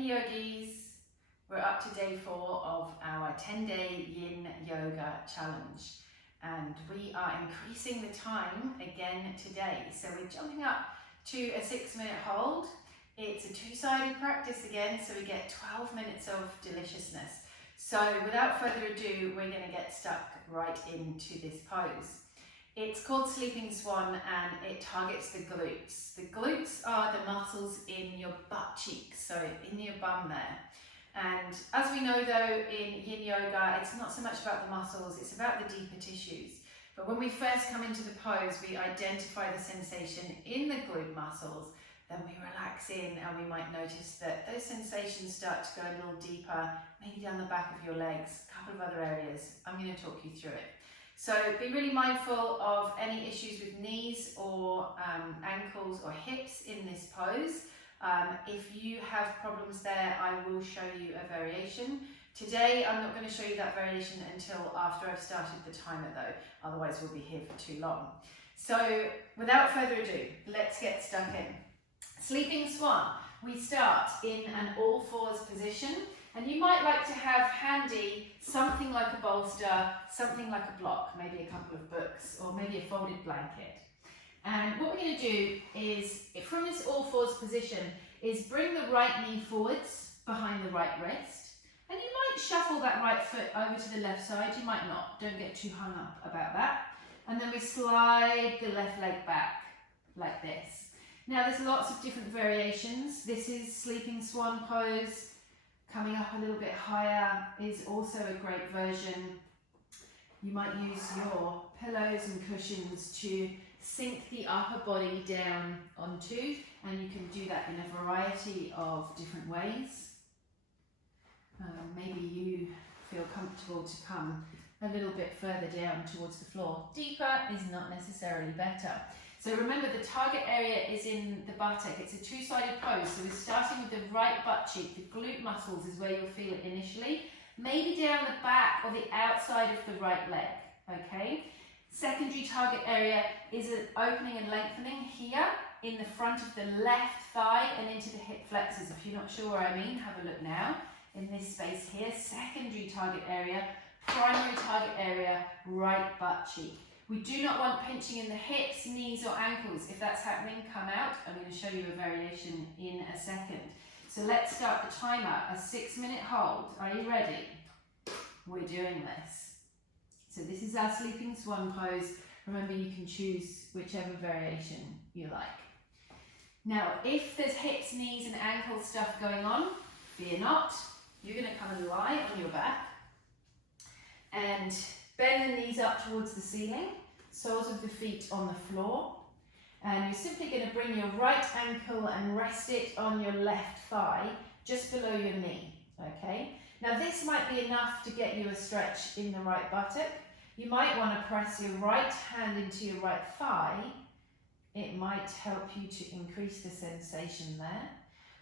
Hey yogis, we're up to day 4 of our 10-day yin yoga challenge, and we are increasing the time again today. So we're jumping up to a 6-minute hold. It's a 2-sided practice again, so we get 12 minutes of deliciousness. So without further ado, we're going to get stuck right into this pose. It's called Sleeping Swan and it targets the glutes. The glutes are the muscles in your butt cheeks, so in your bum there. And as we know though, in yin yoga, it's not so much about the muscles, it's about the deeper tissues. But when we first come into the pose, we identify the sensation in the glute muscles, then we relax in and we might notice that those sensations start to go a little deeper, maybe down the back of your legs, a couple of other areas. I'm going to talk you through it. So be really mindful of any issues with knees or ankles or hips in this pose. If you have problems there, I will show you a variation. Today, I'm not going to show you that variation until after I've started the timer though, otherwise we'll be here for too long. So without further ado, let's get stuck in. Sleeping Swan, we start in an all fours position. And you might like to have handy something like a bolster, something like a block, maybe a couple of books or maybe a folded blanket. And what we're going to do is, from this all fours position, is bring the right knee forwards behind the right wrist. And you might shuffle that right foot over to the left side, you might not, don't get too hung up about that. And then we slide the left leg back like this. Now there's lots of different variations. This is Sleeping Swan pose. Coming up a little bit higher is also a great version. You might use your pillows and cushions to sink the upper body down onto, and you can do that in a variety of different ways. Maybe you feel comfortable to come a little bit further down towards the floor. Deeper is not necessarily better. So remember, the target area is in the buttock. It's a 2-sided pose, so we're starting with the right butt cheek. The glute muscles is where you'll feel it initially. Maybe down the back or the outside of the right leg, okay? Secondary target area is an opening and lengthening here in the front of the left thigh and into the hip flexors. If you're not sure what I mean, have a look now. In this space here, secondary target area, primary target area, right butt cheek. We do not want pinching in the hips, knees or ankles. If that's happening, come out. I'm going to show you a variation in a second. So let's start the timer, a 6-minute hold. Are you ready? We're doing this. So this is our Sleeping Swan pose. Remember, you can choose whichever variation you like. Now, if there's hips, knees and ankle stuff going on, fear not. You're going to come and lie on your back and bend the knees up towards the ceiling, soles of the feet on the floor, and you're simply going to bring your right ankle and rest it on your left thigh, just below your knee, okay? Now this might be enough to get you a stretch in the right buttock. You might want to press your right hand into your right thigh. It might help you to increase the sensation there.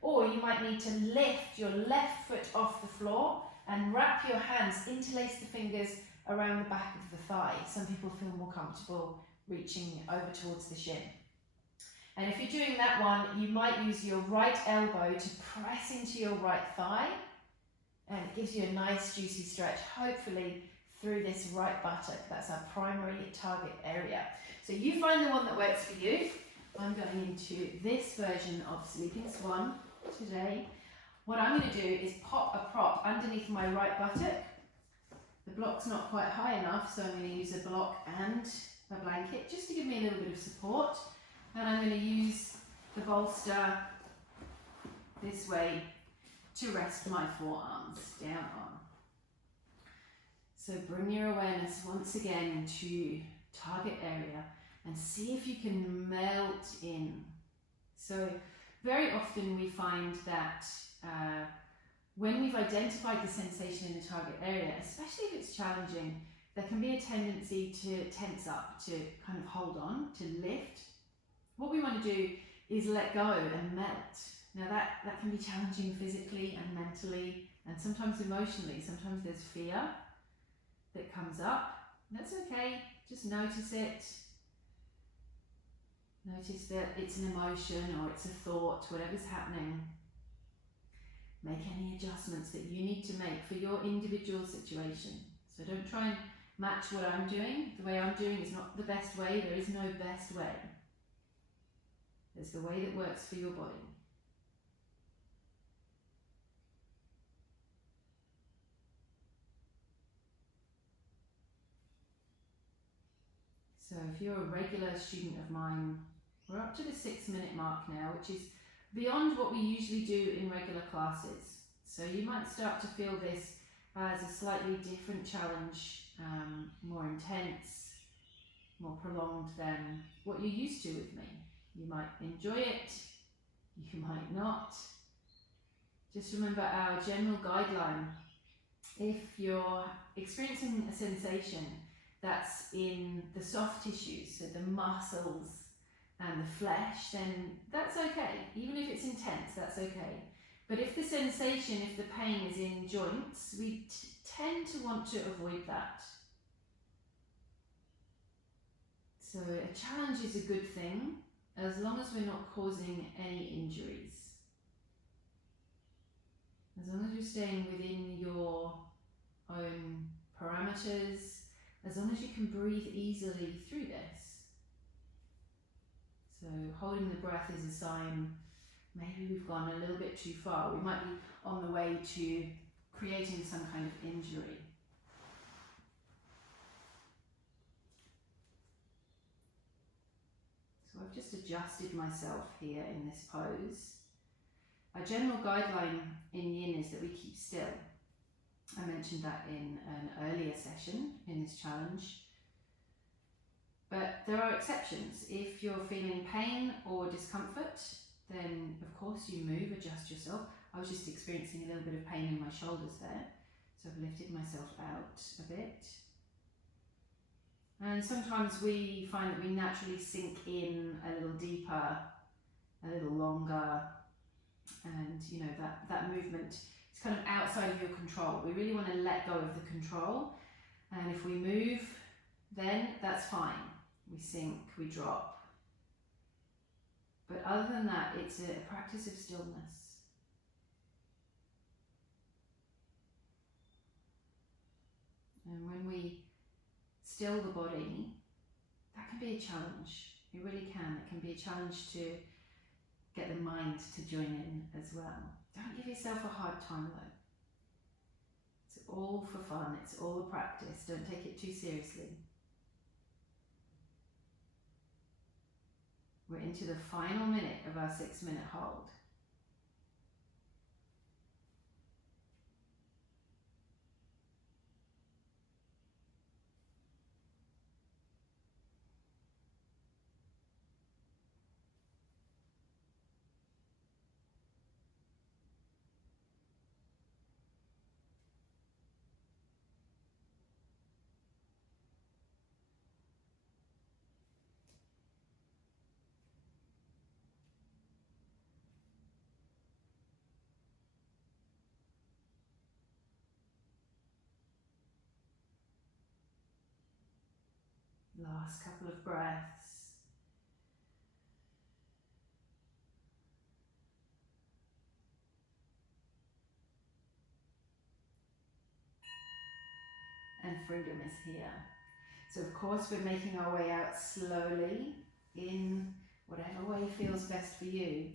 Or you might need to lift your left foot off the floor and wrap your hands, interlace the fingers around the back of the thigh. Some people feel more comfortable reaching over towards the shin. And if you're doing that one, you might use your right elbow to press into your right thigh, and it gives you a nice juicy stretch, hopefully through this right buttock. That's our primary target area. So you find the one that works for you. I'm going into this version of Sleeping Swan today. What I'm going to do is pop a prop underneath my right buttock. The block's not quite high enough, so I'm going to use a block and a blanket just to give me a little bit of support. And I'm going to use the bolster this way to rest my forearms down on. So bring your awareness once again to target area and see if you can melt in. So very often we find that when we've identified the sensation in the target area, especially if it's challenging, there can be a tendency to tense up, to kind of hold on, to lift. What we want to do is let go and melt. Now that can be challenging physically and mentally and sometimes emotionally. Sometimes there's fear that comes up. That's okay, just notice it. Notice that it's an emotion or it's a thought, whatever's happening. Make any adjustments that you need to make for your individual situation. So don't try and match what I'm doing. The way I'm doing is not the best way. There is no best way. There's the way that works for your body. So if you're a regular student of mine, we're up to the 6-minute mark now, which is beyond what we usually do in regular classes. So you might start to feel this as a slightly different challenge, more intense, more prolonged than what you're used to with me. You might enjoy it, you might not. Just remember our general guideline. If you're experiencing a sensation that's in the soft tissues, so the muscles and the flesh, then that's okay. Even if it's intense, that's okay. But if the sensation, if the pain is in joints, we tend to want to avoid that. So a challenge is a good thing, as long as we're not causing any injuries. As long as you're staying within your own parameters, as long as you can breathe easily through this. So holding the breath is a sign maybe we've gone a little bit too far. We might be on the way to creating some kind of injury. So I've just adjusted myself here in this pose. Our general guideline in yin is that we keep still. I mentioned that in an earlier session in this challenge. But there are exceptions. If you're feeling pain or discomfort, then of course you move, adjust yourself. I was just experiencing a little bit of pain in my shoulders there, so I've lifted myself out a bit. And sometimes we find that we naturally sink in a little deeper, a little longer, and you know that movement is kind of outside of your control. We really want to let go of the control, and if we move, then that's fine. We sink, we drop. But other than that, it's a practice of stillness. And when we still the body, that can be a challenge. It really can. It can be a challenge to get the mind to join in as well. Don't give yourself a hard time though. It's all for fun. It's all a practice. Don't take it too seriously. We're into the final minute of our 6-minute hold. Last couple of breaths. And freedom is here. So of course we're making our way out slowly in whatever way feels best for you.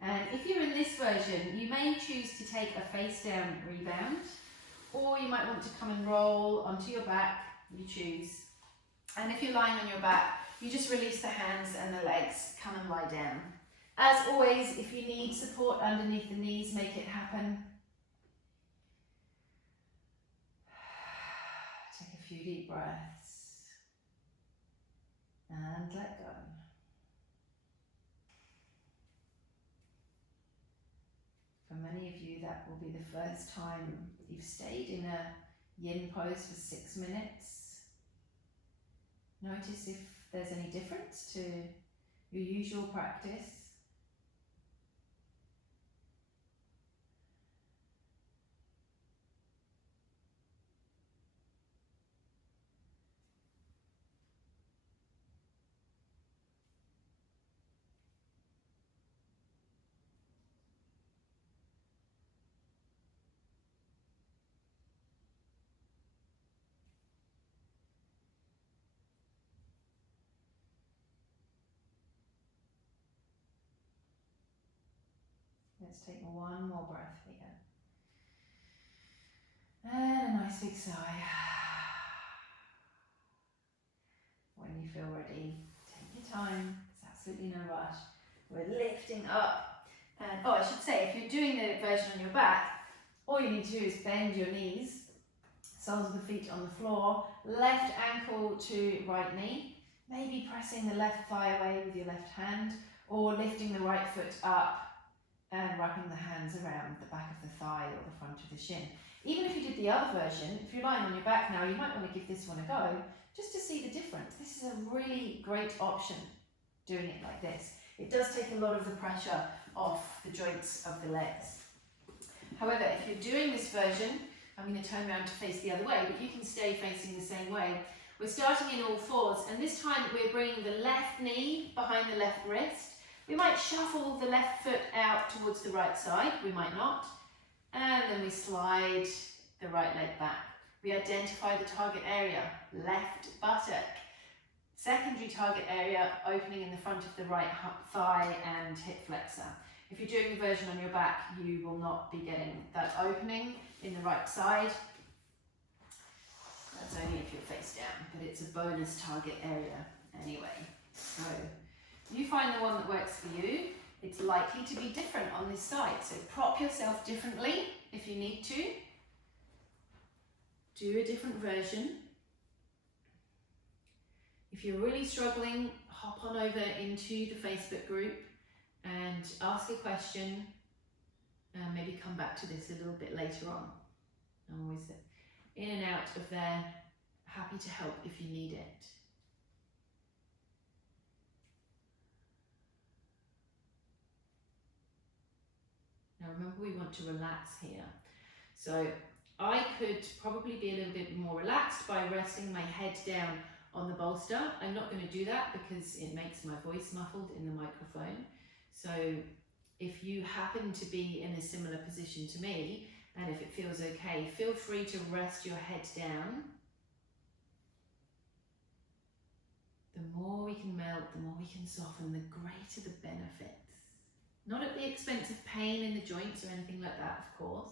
And if you're in this version, you may choose to take a face down rebound, or you might want to come and roll onto your back, you choose. And if you're lying on your back, you just release the hands and the legs, come and lie down. As always, if you need support underneath the knees, make it happen. Take a few deep breaths and let go. For many of you, that will be the first time you've stayed in a yin pose for 6 minutes. Notice if there's any difference to your usual practice. Let's take one more breath here. And a nice big sigh. When you feel ready, take your time. It's absolutely no rush. We're lifting up. And oh, I should say, if you're doing the version on your back, all you need to do is bend your knees, soles of the feet on the floor, left ankle to right knee, maybe pressing the left thigh away with your left hand, or lifting the right foot up and wrapping the hands around the back of the thigh or the front of the shin. Even if you did the other version, if you're lying on your back now, you might want to give this one a go, just to see the difference. This is a really great option, doing it like this. It does take a lot of the pressure off the joints of the legs. However, if you're doing this version, I'm going to turn around to face the other way, but you can stay facing the same way. We're starting in all fours, and this time we're bringing the left knee behind the left wrist. We might shuffle the left foot out towards the right side, we might not. And then we slide the right leg back. We identify the target area, left buttock. Secondary target area, opening in the front of the right thigh and hip flexor. If you're doing the version on your back, you will not be getting that opening in the right side. That's only if you're face down, but it's a bonus target area anyway. So you find the one that works for you. It's likely to be different on this side. So prop yourself differently if you need to. Do a different version. If you're really struggling, hop on over into the Facebook group and ask a question. Maybe come back to this a little bit later on. I'm always in and out of there, happy to help if you need it. Now remember, we want to relax here. So I could probably be a little bit more relaxed by resting my head down on the bolster. I'm not going to do that because it makes my voice muffled in the microphone. So if you happen to be in a similar position to me, and if it feels okay, feel free to rest your head down. The more we can melt, the more we can soften, the greater the benefits. Not at the expense of pain in the joints or anything like that, of course.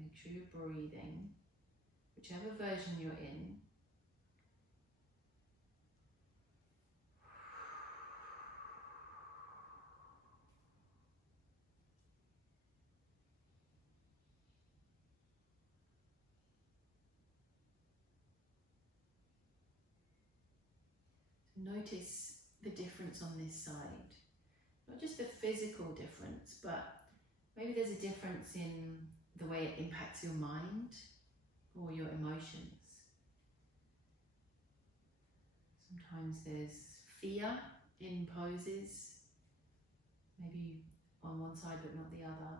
Make sure you're breathing, whichever version you're in. Notice the difference on this side. Not just the physical difference, but maybe there's a difference in the way it impacts your mind or your emotions. Sometimes there's fear in poses, maybe on one side but not the other.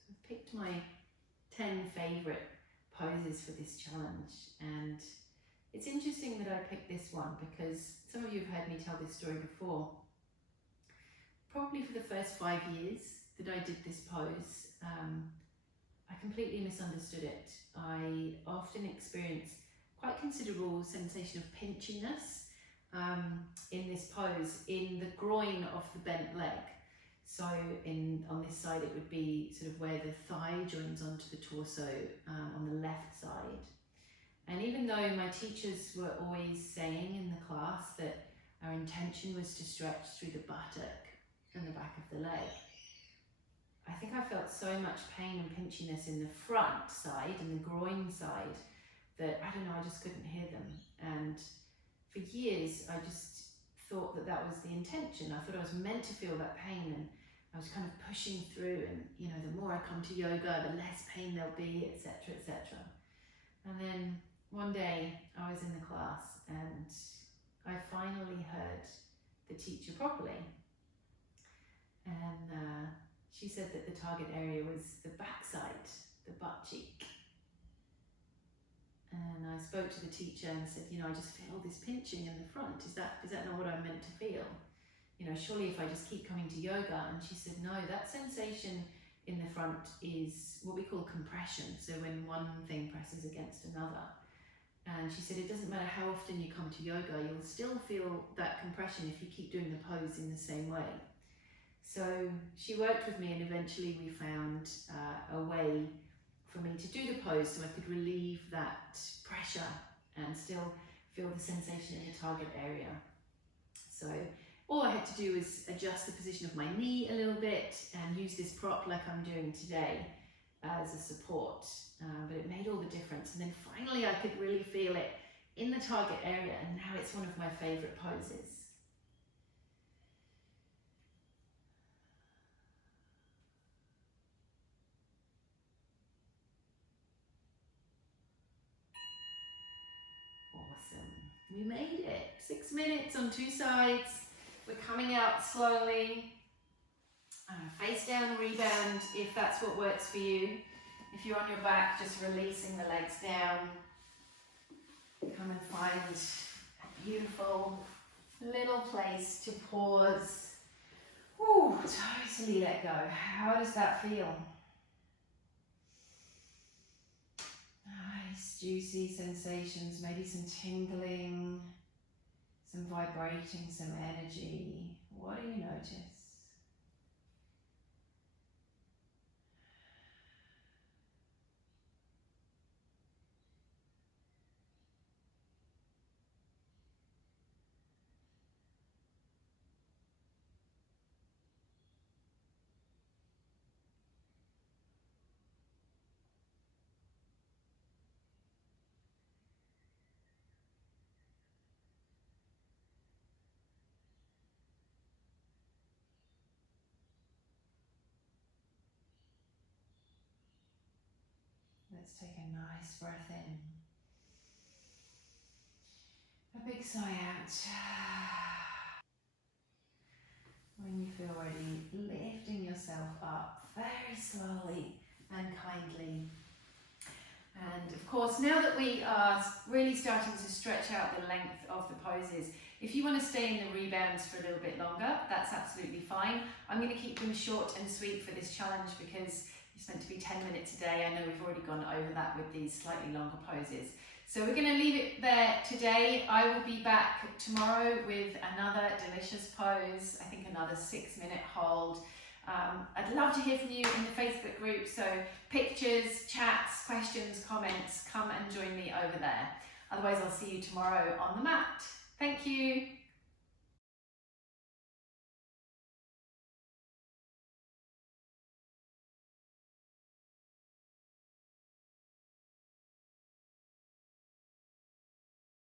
So I've picked my 10 favourite poses for this challenge, and it's interesting that I picked this one because some of you have heard me tell this story before. Probably for the first 5 years that I did this pose, I completely misunderstood it. I often experienced quite considerable sensation of pinchiness in this pose in the groin of the bent leg. So on this side it would be sort of where the thigh joins onto the torso on the left side. And even though my teachers were always saying in the class that our intention was to stretch through the buttock and the back of the leg, I think I felt so much pain and pinchiness in the front side and the groin side that, I don't know, I just couldn't hear them. And for years, I just thought that that was the intention. I thought I was meant to feel that pain, and I was kind of pushing through, and you know, the more I come to yoga, the less pain there'll be, etc., etc. And then one day I was in the class and I finally heard the teacher properly. And she said that the target area was the backside, the butt cheek. And I spoke to the teacher and said, you know, I just feel this pinching in the front. Is that not what I'm meant to feel? You know, surely if I just keep coming to yoga. And she said, no, that sensation in the front is what we call compression. So when one thing presses against another. And she said, it doesn't matter how often you come to yoga, you'll still feel that compression if you keep doing the pose in the same way. So she worked with me, and eventually we found a way for me to do the pose so I could relieve that pressure and still feel the sensation in the target area. So all I had to do was adjust the position of my knee a little bit and use this prop like I'm doing today as a support, but it made all the difference. And then finally I could really feel it in the target area, and now it's one of my favorite poses. Awesome, we made it. 6 minutes on 2 sides. We're coming out slowly. Face down rebound if that's what works for you. If you're on your back, just releasing the legs down. Come and find a beautiful little place to pause. Ooh, totally let go. How does that feel? Nice, juicy sensations, maybe some tingling, some vibrating, some energy. What do you notice? Let's take a nice breath in. A big sigh out. When you feel ready, lifting yourself up very slowly and kindly. And of course, now that we are really starting to stretch out the length of the poses, if you want to stay in the rebounds for a little bit longer, that's absolutely fine. I'm going to keep them short and sweet for this challenge because it's meant to be 10 minutes a day. I know we've already gone over that with these slightly longer poses. So we're going to leave it there today. I will be back tomorrow with another delicious pose, I think another 6-minute hold. I'd love to hear from you in the Facebook group, so pictures, chats, questions, comments, come and join me over there. Otherwise, I'll see you tomorrow on the mat. Thank you.